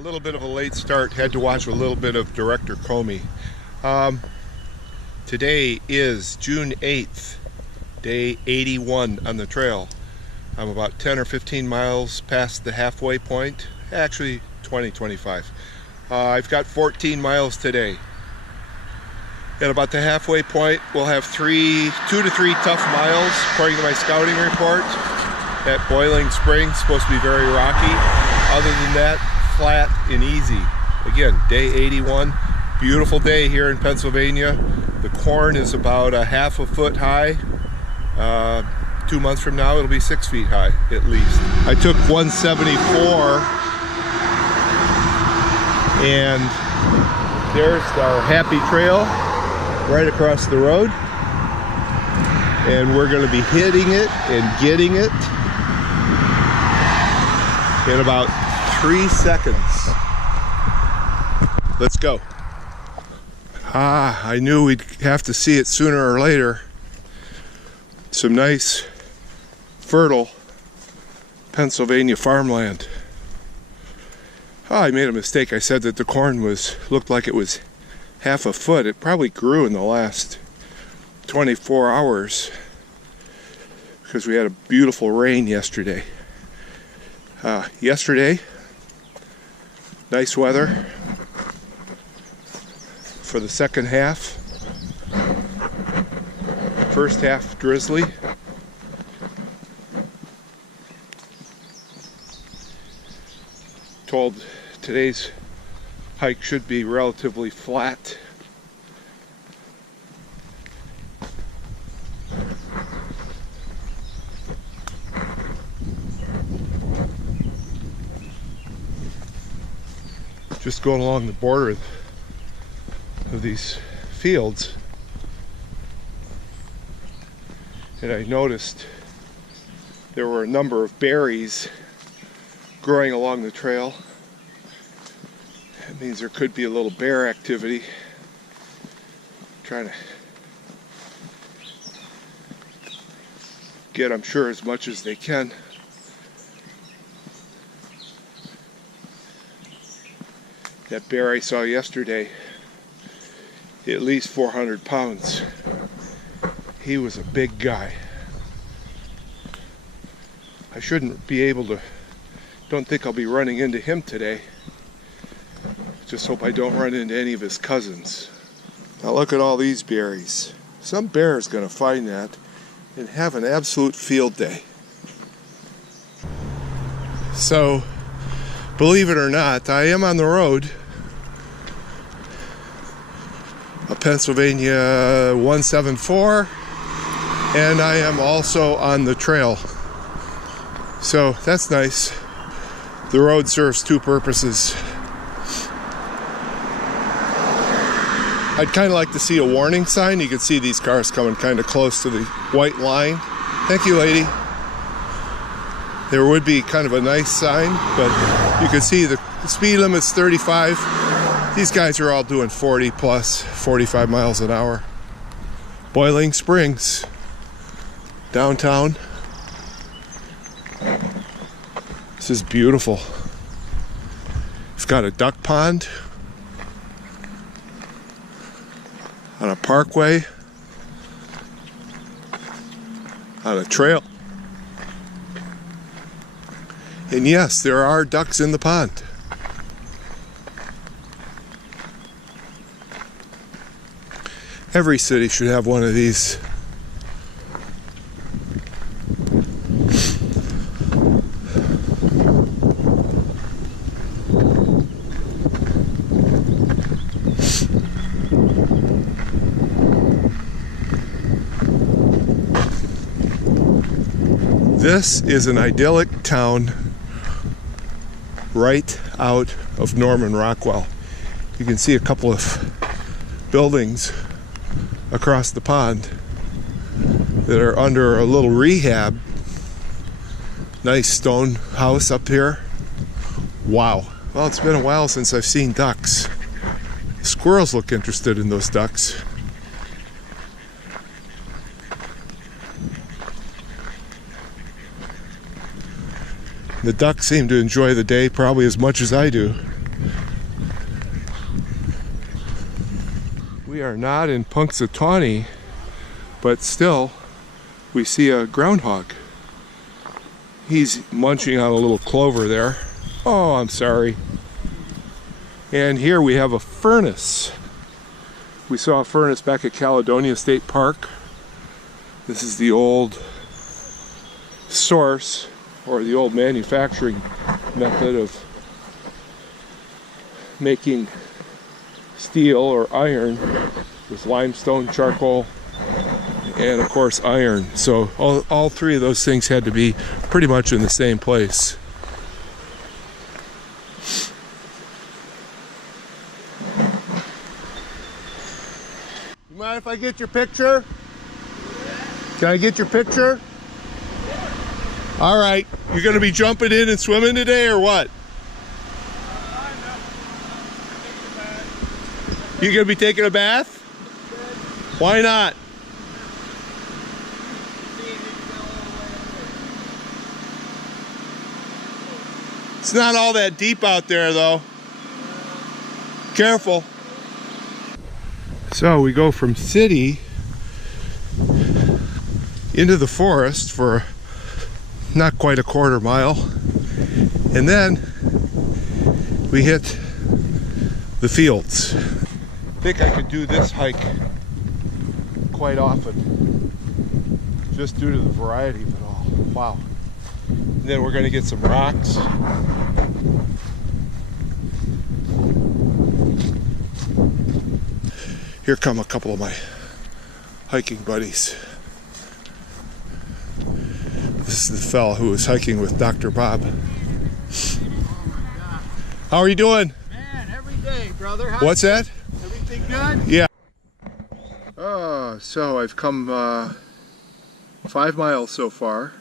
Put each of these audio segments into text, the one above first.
little bit of a late start. Had to watch a little bit of Director Comey. Today is June 8th, day 81 on the trail. I'm about 10 or 15 miles past the halfway point. Actually, 25. I've got 14 miles today. At about the halfway point, we'll have 2 to 3 tough miles, according to my scouting report. At Boiling Springs, supposed to be very rocky. Other than that, flat and easy. Again, day 81. Beautiful day here in Pennsylvania. The corn is about a half a foot high. 2 months from now, it'll be 6 feet high, at least. I took 174, and there's our happy trail right across the road. And we're going to be hitting it and getting it in about 3 seconds. Let's go. I knew we'd have to see it sooner or later. Some nice, fertile Pennsylvania farmland. I made a mistake. I said that the corn looked like it was half a foot. It probably grew in the last 24 hours because we had a beautiful rain yesterday. Nice weather for the second half. First half drizzly. Told today's hike should be relatively flat. Just going along the border of these fields, and I noticed there were a number of berries growing along the trail. That means there could be a little bear activity. Trying to get, I'm sure, as much as they can. That bear I saw yesterday, at least 400 pounds. He was a big guy. I shouldn't be able to, don't think I'll be running into him today. Just hope I don't run into any of his cousins. Now look at all these berries. Some bear is going to find that and have an absolute field day. So, believe it or not, I am on the road. A Pennsylvania 174, and I am also on the trail. So that's nice. The road serves two purposes. I'd kind of like to see a warning sign. You can see these cars coming kind of close to the white line. Thank you, lady. There would be kind of a nice sign, but you can see the speed limit's 35. These guys are all doing 40 plus, 45 miles an hour. Boiling Springs, downtown. This is beautiful. It's got a duck pond on a parkway, on a trail. And yes, there are ducks in the pond. Every city should have one of these. This is an idyllic town right out of Norman Rockwell. You can see a couple of buildings across the pond that are under a little rehab. Nice stone house up here. Wow. Well, it's been a while since I've seen ducks. Squirrels look interested in those ducks. The ducks seem to enjoy the day probably as much as I do. We are not in Punxsutawney, but still we see a groundhog. He's munching on a little clover there. Oh, I'm sorry. And here we have a furnace. We saw a furnace back at Caledonia State Park. This is the old source, or the old manufacturing method of making steel or iron with limestone, charcoal, and of course iron. So all three of those things had to be pretty much in the same place. You mind if I get your picture? Can I get your picture? All right, you're gonna be jumping in and swimming today or what? You gonna be taking a bath? Why not? It's not all that deep out there though. Careful. So we go from city into the forest for not quite a quarter mile, and then we hit the fields. I think I could do this hike quite often, just due to the variety of it all. Wow. And then we're going to get some rocks. Here come a couple of my hiking buddies. This is the fella who was hiking with Dr. Bob. How are you doing? Man, every day, brother. What's that? Everything good? Yeah. So I've come 5 miles so far.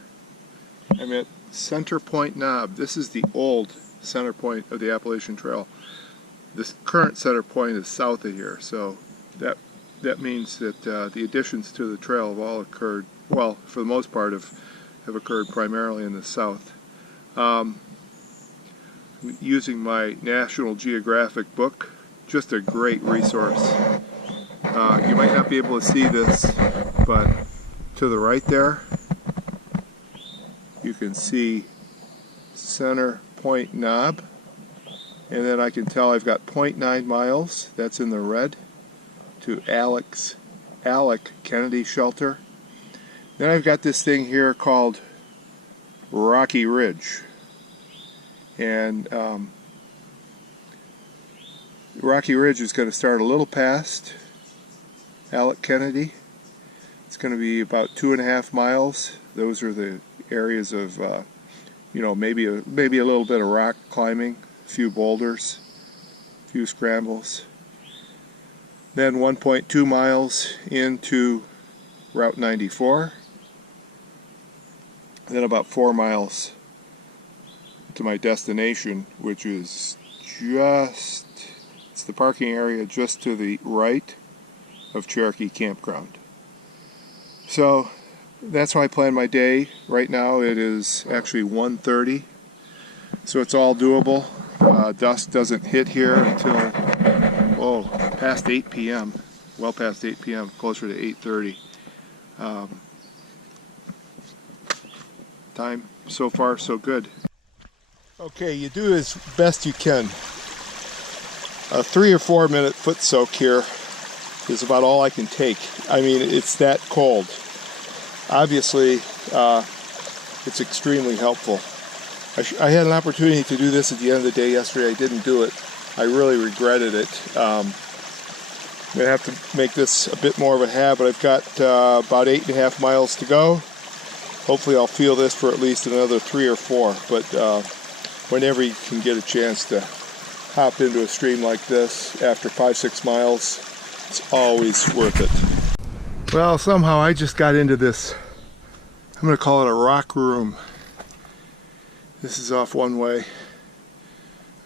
I'm at Center Point Knob. This is the old center point of the Appalachian Trail. This current center point is south of here, so that means that the additions to the trail have all occurred, well, for the most part have occurred primarily in the south. Using my National Geographic book, just a great resource. You might not be able to see this, but to the right there, you can see Center Point Knob, and then I can tell I've got 0.9 miles, that's in the red, to Alec Kennedy Shelter. Then I've got this thing here called Rocky Ridge, and Rocky Ridge is going to start a little past Alec Kennedy. It's going to be about 2.5 miles. Those are the areas of, you know, maybe a little bit of rock climbing, a few boulders, a few scrambles. Then 1.2 miles into Route 94. Then about 4 miles to my destination, which is it's the parking area just to the right of Cherokee Campground. So that's how I plan my day. Right now it is actually 1:30, so it's all doable. Dusk doesn't hit here until past 8 p.m. Well past 8 p.m., closer to 8:30. Time so far so good. Okay, you do as best you can. A 3 or 4 minute foot soak here is about all I can take. I mean, it's that cold. Obviously, it's extremely helpful. I had an opportunity to do this at the end of the day yesterday. I didn't do it. I really regretted it. I'm going to have to make this a bit more of a habit. I've got about 8.5 miles to go. Hopefully I'll feel this for at least another 3 or 4, but whenever you can get a chance to hop into a stream like this after 5-6 miles, it's always worth it. Well, somehow I just got into this, I'm going to call it a rock room. This is off one way.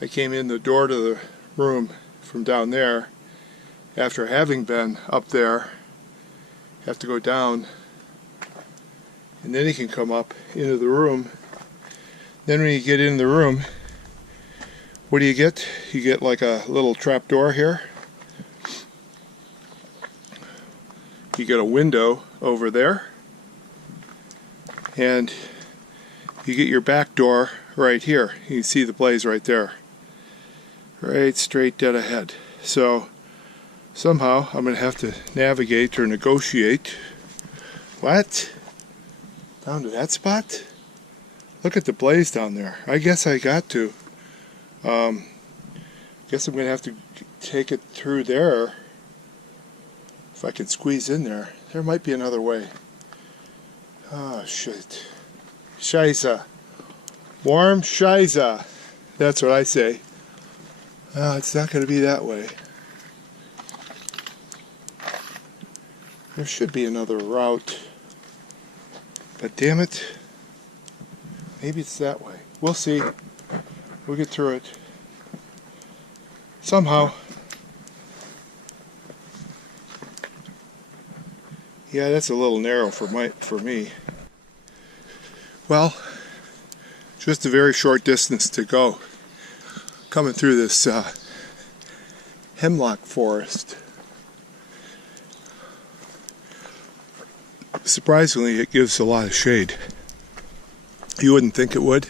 I came in the door to the room from down there. After having been up there, you have to go down, and then you can come up into the room. Then when you get in the room, what do you get? You get like a little trap door here. You get a window over there, and you get your back door right here. You can see the blaze right there, right straight dead ahead. So somehow I'm going to have to navigate or negotiate. What? Down to that spot? Look at the blaze down there. I guess I got to. Guess I'm going to have to take it through there. If I can squeeze in there. There might be another way. Oh, shit. Scheisse. Warm Scheisse. That's what I say. It's not going to be that way. There should be another route. But damn it. Maybe it's that way. We'll see. We'll get through it. Somehow. Yeah, that's a little narrow for me. Well, just a very short distance to go. Coming through this Hemlock Forest. Surprisingly, it gives a lot of shade. You wouldn't think it would,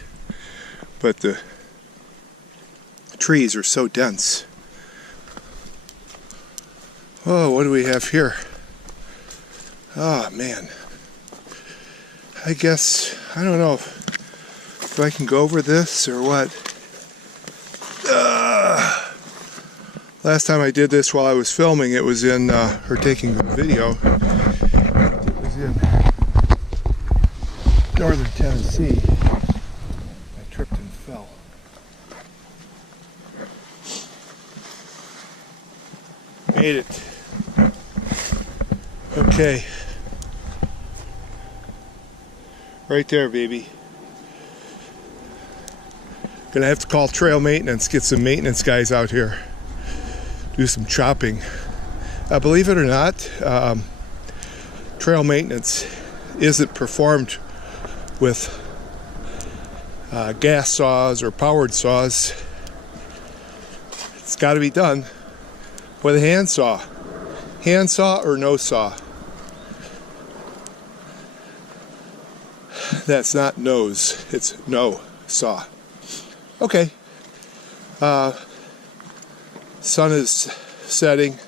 but the trees are so dense. Oh, what do we have here? Oh, man. I guess, I don't know if I can go over this or what. Last time I did this while I was filming, it was in, or taking a video, it was in northern Tennessee. I tripped and fell. Made it. Okay. Right there, baby. Gonna have to call trail maintenance, get some maintenance guys out here, do some chopping. Believe it or not, trail maintenance isn't performed with gas saws or powered saws. It's got to be done with a handsaw. Handsaw or no saw. That's not nose, it's no saw. Okay. Sun is setting.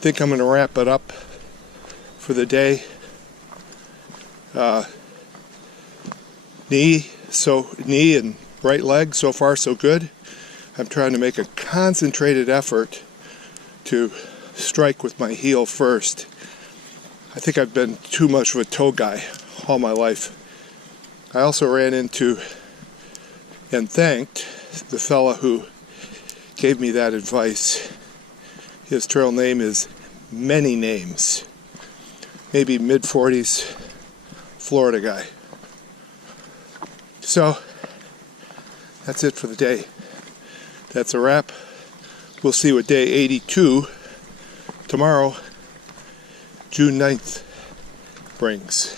Think I'm going to wrap it up for the day. Knee and right leg, so far so good. I'm trying to make a concentrated effort to strike with my heel first. I think I've been too much of a toe guy all my life. I also ran into and thanked the fella who gave me that advice. His trail name is Many Names. Maybe mid-40s Florida guy. So, that's it for the day. That's a wrap. We'll see what day 82 tomorrow, June 9th, brings.